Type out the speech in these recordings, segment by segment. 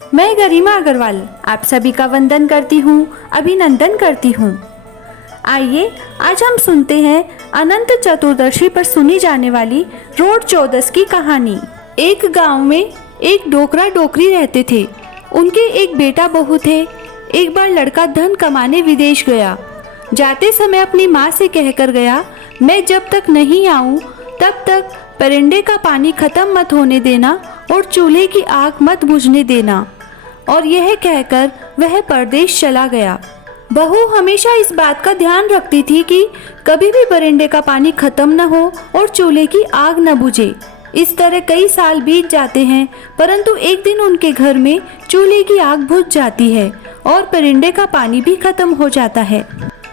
मैं गरिमा अग्रवाल आप सभी का वंदन करती हूँ, अभिनंदन करती हूँ। आइए आज हम सुनते हैं अनंत चतुर्दशी पर सुनी जाने वाली रोड चौदस की कहानी। एक गांव में एक डोकरा डोकरी रहते थे। उनके एक बेटा बहू थे। एक बार लड़का धन कमाने विदेश गया। जाते समय अपनी माँ से कहकर गया, मैं जब तक नहीं आऊँ तब तक परिंदे का पानी खत्म मत होने देना और चूल्हे की आग मत बुझने देना। और यह कहकर वह परदेश चला गया। बहू हमेशा इस बात का ध्यान रखती थी कि कभी भी परिंदे का पानी खत्म न हो और चूल्हे की आग न बुझे। इस तरह कई साल बीत जाते हैं, परंतु एक दिन उनके घर में चूल्हे की आग बुझ जाती है और परिंदे का पानी भी खत्म हो जाता है।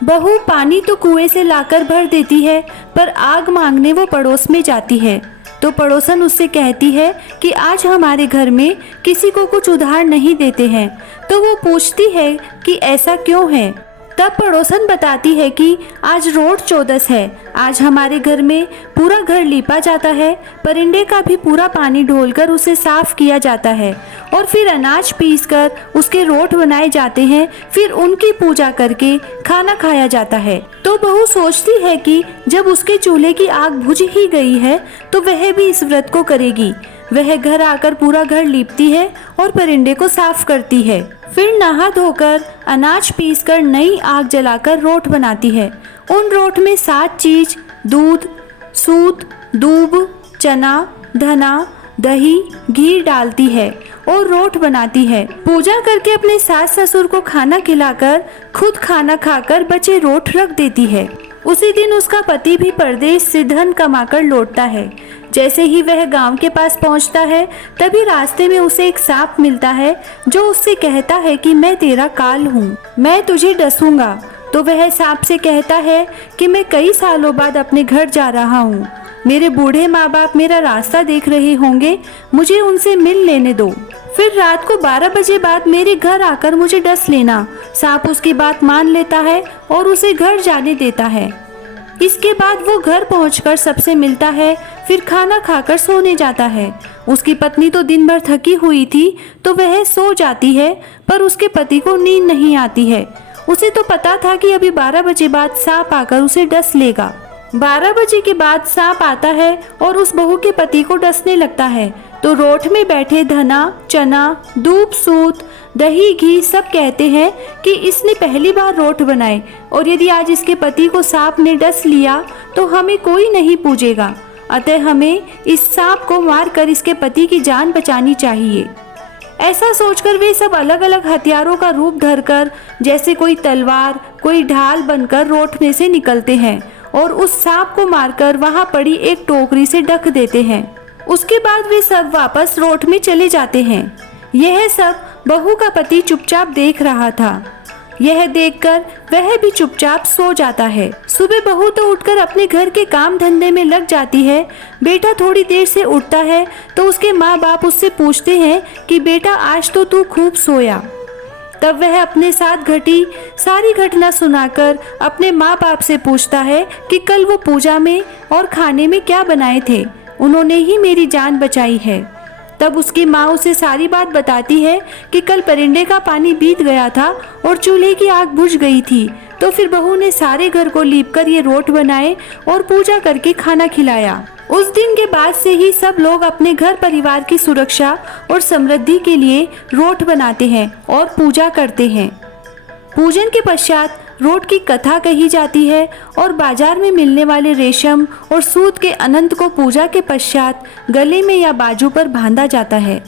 बहू पानी तो कुएं से लाकर भर देती है, पर आग मांगने वो पड़ोस में जाती है तो पड़ोसन उससे कहती है कि आज हमारे घर में किसी को कुछ उधार नहीं देते हैं। तो वो पूछती है कि ऐसा क्यों है। तब पड़ोसन बताती है कि आज रोड चौदस है। आज हमारे घर में पूरा घर लीपा जाता है, परिंदे का भी पूरा पानी ढोलकर उसे साफ किया जाता है और फिर अनाज पीसकर उसके रोट बनाए जाते हैं। फिर उनकी पूजा करके खाना खाया जाता है। तो बहू सोचती है कि जब उसके चूल्हे की आग बुझ ही गई है तो वह भी इस व्रत को करेगी। वह घर आकर पूरा घर लीपती है और परिंदे को साफ करती है। फिर नहा धोकर अनाज पीसकर नई आग जलाकर रोट बनाती है। उन रोट में 7 चीज दूध, सूत, दूब, चना, धना, दही, घी डालती है और रोट बनाती है। पूजा करके अपने सास ससुर को खाना खिलाकर खुद खाना खाकर बचे रोट रख देती है। उसी दिन उसका पति भी परदेश से धन कमाकर लौटता है। जैसे ही वह गांव के पास पहुंचता है तभी रास्ते में उसे एक सांप मिलता है जो उससे कहता है कि मैं तेरा काल हूँ, मैं तुझे डसूंगा। तो वह सांप से कहता है कि मैं कई सालों बाद अपने घर जा रहा हूँ। मेरे बूढ़े माँ बाप मेरा रास्ता देख रहे होंगे, मुझे उनसे मिल लेने दो। फिर रात को 12 बजे बाद मेरे घर आकर मुझे डस लेना। सांप उसकी बात मान लेता है और उसे घर जाने देता है। इसके बाद वो घर पहुंचकर सबसे मिलता है, फिर खाना खाकर सोने जाता है। उसकी पत्नी तो दिन भर थकी हुई थी तो वह सो जाती है, पर उसके पति को नींद नहीं आती है। उसे तो पता था कि अभी 12 बजे बाद सांप आकर उसे डस लेगा। 12 बजे के बाद सांप आता है और उस बहू के पति को डसने लगता है। तो रोट में बैठे धना, चना, दूब, सूत, दही, घी सब कहते हैं कि इसने पहली बार रोट बनाए और यदि आज इसके पति को सांप ने डस लिया तो हमें कोई नहीं पूजेगा। अतः हमें इस सांप को मारकर इसके पति की जान बचानी चाहिए। ऐसा सोचकर वे सब अलग अलग हथियारों का रूप धरकर, जैसे कोई तलवार, कोई ढाल बनकर रोट में से निकलते हैं और उस सांप को मारकर वहां पड़ी एक टोकरी से ढक देते हैं। उसके बाद वे सब वापस रोट में चले जाते हैं। यह सब बहू का पति चुपचाप देख रहा था। यह देखकर वह भी चुपचाप सो जाता है। सुबह बहू तो उठकर अपने घर के काम धंधे में लग जाती है। बेटा थोड़ी देर से उठता है तो उसके माँ बाप उससे पूछते हैं कि बेटा आज तो तू खूब सोया। तब वह अपने साथ घटी सारी घटना सुनाकर अपने माँ बाप से पूछता है कि कल वो पूजा में और खाने में क्या बनाए थे, उन्होंने ही मेरी जान बचाई है। तब उसकी माँ उसे सारी बात बताती है कि कल परिंदे का पानी बीत गया था और चूल्हे की आग बुझ गई थी। तो फिर बहू ने सारे घर को लीपकर ये रोट बनाए और पूजा करके खाना खिलाया। उस दिन के बाद से ही सब लोग अपने घर परिवार की सुरक्षा और समृद्धि के लिए रोट बनाते हैं और पूजा करते हैं। पूजन के पश्चात रोट की कथा कही जाती है और बाजार में मिलने वाले रेशम और सूत के अनंत को पूजा के पश्चात गले में या बाजू पर बांधा जाता है।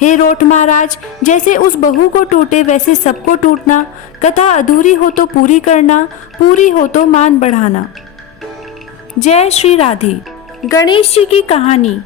हे रोट महाराज, जैसे उस बहू को टूटे वैसे सबको टूटना, कथा अधूरी हो तो पूरी करना, पूरी हो तो मान बढ़ाना। जय श्री राधे। गणेश जी की कहानी।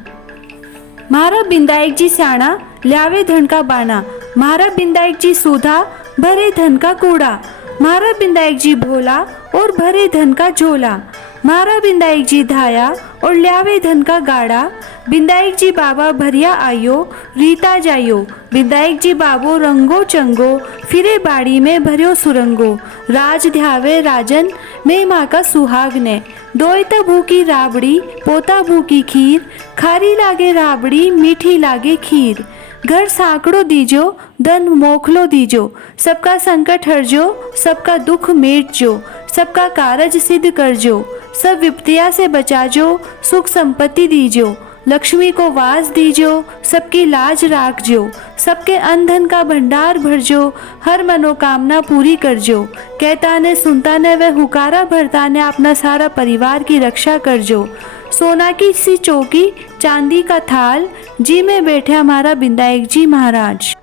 म्हारा बिंदायक जी स्याणा, ल्यावे धन का बाना। म्हारा बिंदायक जी सूधा, भरे धन का कूड़ा। म्हारा बिंदायक जी भोला और भरे धन का झोला। म्हारा बिंदायक जी धाया और ल्यावे धन का गाड़ा। बिंदायक जी बाबा भरिया आयो, रीता जायो। बिंदायक जी बाबो रंगो चंगो, फिरे बाड़ी में भरियो सुरंगो। राज ध्यावे राजन, मैं माँ का सुहाग ने। दोयता भूकी राबड़ी, पोता भूकी खीर। खारी लागे राबड़ी, मीठी लागे खीर। घर साकड़ो दीजो, धन मोखलो दीजो, सबका संकट हरजो, सबका दुख मेटजो, सबका कारज सिद्ध करजो, सब विपत्तिया से बचाजो, सुख संपत्ति दीजो, लक्ष्मी को वास दीजो, सबकी लाज राखजो, सबके अन्न धन का भंडार भरजो, हर मनोकामना पूरी करजो, कहता ने सुनता ने वह हुकारा भरता ने अपना सारा परिवार की रक्षा करजो, सोना की सी चौकी चांदी का थाल, जी में बैठे हमारा बिंदायक जी महाराज।